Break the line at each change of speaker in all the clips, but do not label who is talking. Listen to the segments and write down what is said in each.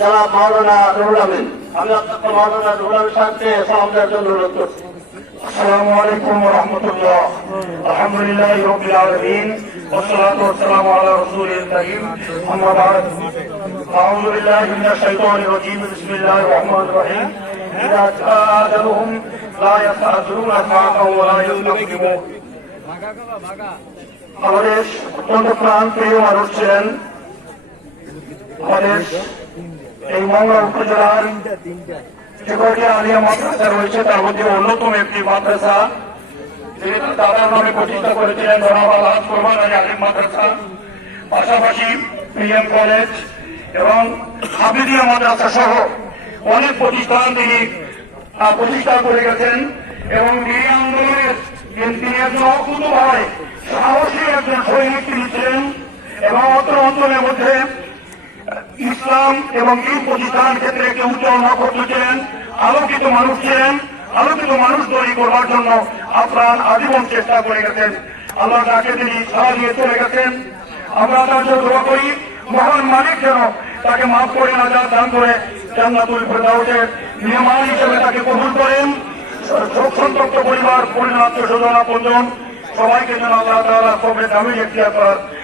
যারা মাওলানা রুহুল আমিন আমি অধ্যক্ষ মাওলানা রুহুল আমিন সাহেবকে সালাম দেওয়ার জন্য অনুরোধ করছি
السلام عليكم ورحمة الله الحمد لله رب العالمين والصلاة والسلام على رسوله الكريم أما بعد أعوذ بالله من الشيطان الرجيم بسم الله الرحمن الرحيم إذا جاء أجلهم لا يستأخرون ساعة ولا يستقدمون আমাদের অত্যন্ত প্রাণ প্রিয় মানুষ ছিলেন আমাদের এই মংলা উপজেলার যে কয়েকটি আলিয়া মাদ্রাসা রয়েছে। তার মধ্যে অন্যতম একটি মাদ্রাসা যিনি দাদার নামে প্রতিষ্ঠা করেছিলেন, জনাব আলহাজ কোরবান আলী আলিম মাদ্রাসা। পাশাপাশি পিএম কলেজ এবং হাবিদিয়া মাদ্রাসা সহ অনেক প্রতিষ্ঠান তিনি প্রতিষ্ঠা করে গেছেন এবং এই আন্দোলনের তিনি একজন অকুত ভাই সাহসী একজন সৈনিক তিনি ছিলেন এবং অত্র অঞ্চলের মধ্যে ইসলাম এবং এই প্রতিষ্ঠান ক্ষেত্রে একটি উজ্জ্বল নক্ষত্র ছিলেন আলোকিত মানুষ ছিলেন, আলোকিত মানুষ তৈরি করবার জন্য আপ্রাণ আজীবন চেষ্টা করে গেছেন। আল্লাহ তাকে তিনি সারা দিয়ে চলে গেছেন। আমরা তার জন্য দোয়া করি, মহান মালিক যেন তাকে মাফ করে না যা দান করে জান্নাতুল ফেরদাউসের মেহমান হিসেবে তাকে কবুল করেন। সন্তপ্ত পরিবার পরিণাত্ম স্বজন আপনজন সবাইকে যেন আল্লাহ তাআলা কবরে দামি ইখতিয়ার করার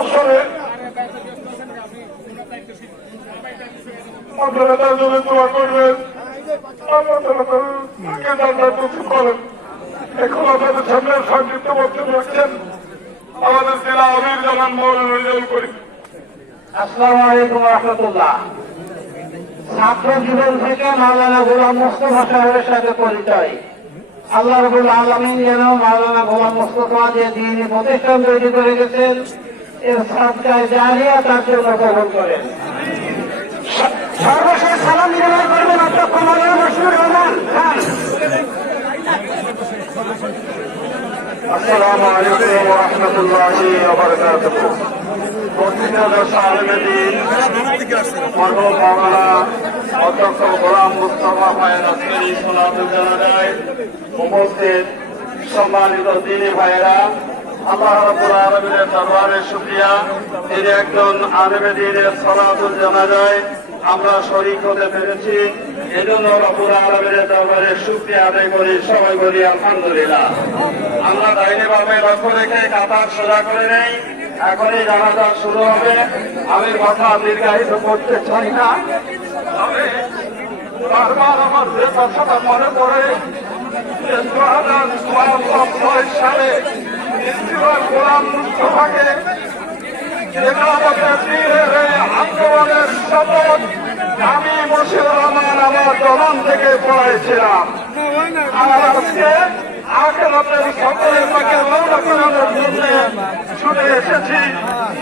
আসলে আপনারা তার জন্য দোয়া করবেন এখন আপনাদের সামনে সংক্ষিপ্ত বক্তব্য রাখছেন আমাদের জেলা আমির জানান মৌলানা করিম।
আসসালামু আলাইকুম রহমতুল্লাহ। ছাত্র জীবন থেকে মাওলানা গোলাম মোস্তফা সাহেবের সাথে পরিচয়। আল্লাহ রবুল আলমিন যেন মাওলানা গোলাম মোস্তফা যে দিন প্রতিষ্ঠান তৈরি করে গেছেন সাতটায় জারিয়া তার জন্য কবল করেন। সর্বশেষ সালাম নির্মাণ করবেন অধ্যক্ষ মাওলানা মশিউর রহমান খান।
আসসালামু আলাইকুম ওয়া রাহমাতুল্লাহি ওয়া বারাকাতুহু। অধ্যক্ষ সম্মানিত দিনী ভাইয়েরা আল্লাহ রাব্বুল আলামিনের দরবারে শুকরিয়া। তিনি একজন আলেমে দিনের সলাতুল জানাজায় আমরা শরীক হতে পেরেছি। এজন্য রব্বুল আলামিনের দরবারে শুকরিয়া আদায় করি, সবাই বলি আলহামদুলিল্লাহ। আমরা ভাবে লক্ষ্য রেখে কাতার সোজা করে নেই। এখনই জানাজা শুরু হবে। আমি কথা দীর্ঘায়িত করতে চাই না। তবে মনে পড়ে দু সালে গোলাম মুস্তফাকে আন্দোলনের শপথ আমি মুর্শিদুর রহমান আমার জবান থেকে পড়াইছিলাম আর আজকে ছুটে এসেছি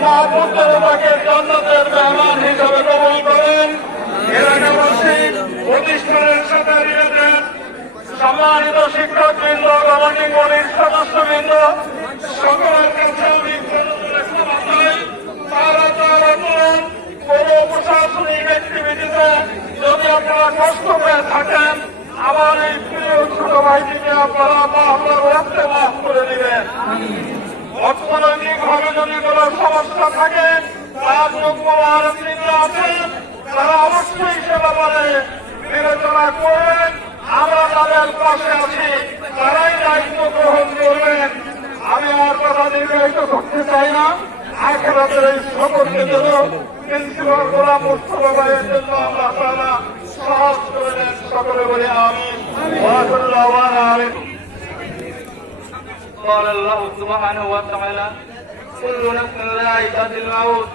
মহাপুত্রের পাকে জান্নাতের মেহমান হিসাবে কবল করেন সম্মানিত শিক্ষকবৃন্দ গভর্নিং বডির সদস্যবৃন্দ সকলের কাছে আমি। তারা তারা কোন প্রশাসনিক অ্যাক্টিভিটিতে যদি আপনারা কষ্ট পেয়ে থাকেন আমার এই প্রিয় ছোট ভাইটিকে আপনারা আপনার রক্তে মাফ করে দিবেন অর্থনৈতিক ভাবে যদি কোনো সমস্যা থাকে তার যোগ্য আরোপিত আছেন তারা অবশ্যই সে ব্যাপারে বিবেচনা করবেন আমরা তাদের পাশে আছি, তারাই দায়িত্ব আমি আর কথা দীর্ঘায়িত করতে চাই না আখেরাতের এই সকলকে যেন প্রিন্সিপাল গোলাম মুস্তফা ভাইয়ের জন্য আমরা তারা সহজ করে দেন সকলে বলে আমি আমি
قال الله سبحانه وتعالى كل نفس ذائقة الموت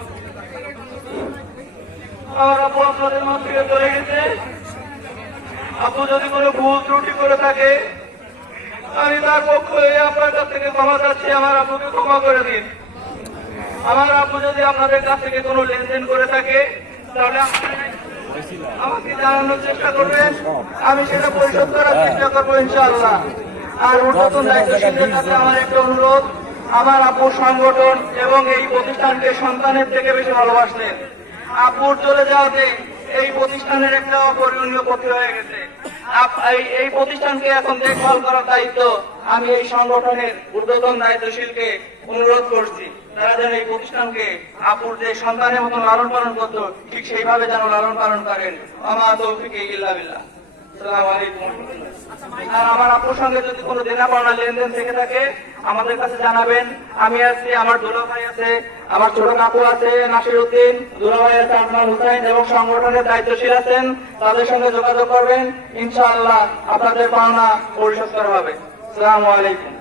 আমার আপু আপনাদের মাছ থেকে চলে গেছে আপু যদি কোনো ভুল ত্রুটি করে থাকে আমি তার পক্ষ হয়ে আপনার কাছ থেকে ক্ষমা চাচ্ছি, আমার আপুকে ক্ষমা করে দিন। আমার আপু যদি আপনাদের কাছ থেকে কোনো লেনদেন করে থাকে, তাহলে আমাকে জানানোর চেষ্টা করবেন। আমি সেটা পরিশোধ করার চেষ্টা করব, ইনশাআল্লাহ। আর ঊর্ধ্বতন দায়িত্বশীলদের কাছে আমার একটা অনুরোধ, আমার আপুর সংগঠন এবং এই প্রতিষ্ঠানকে সন্তানের থেকে বেশি ভালোবাসলেন আপুর চলে যাওয়াতে এই প্রতিষ্ঠানের একটা অপরিণীয় ক্ষতি হয়ে গেছে। এই- প্রতিষ্ঠানকে এখন দেখভাল করার দায়িত্ব আমি এই সংগঠনের ঊর্ধ্বতন দায়িত্বশীলকে অনুরোধ করছি। তারা যেন এই প্রতিষ্ঠানকে আপুর যে সন্তানের মতন লালন পালন করতো, ঠিক সেইভাবে যেন লালন পালন করেন। আমার তৌফিকে ইল্লা বিল্লাহ। আমার ভাই আছে ছোট কাকু আছে নাসির উদ্দিন দুলা ভাই আছে হুসাইন এবং সংগঠনের দায়িত্বশীল আছেন। তাদের সঙ্গে যোগাযোগ করবেন। ইনশাআল্লাহ আপনাদের পাওনা পরিশোধ করা হবে। আলাইকুম।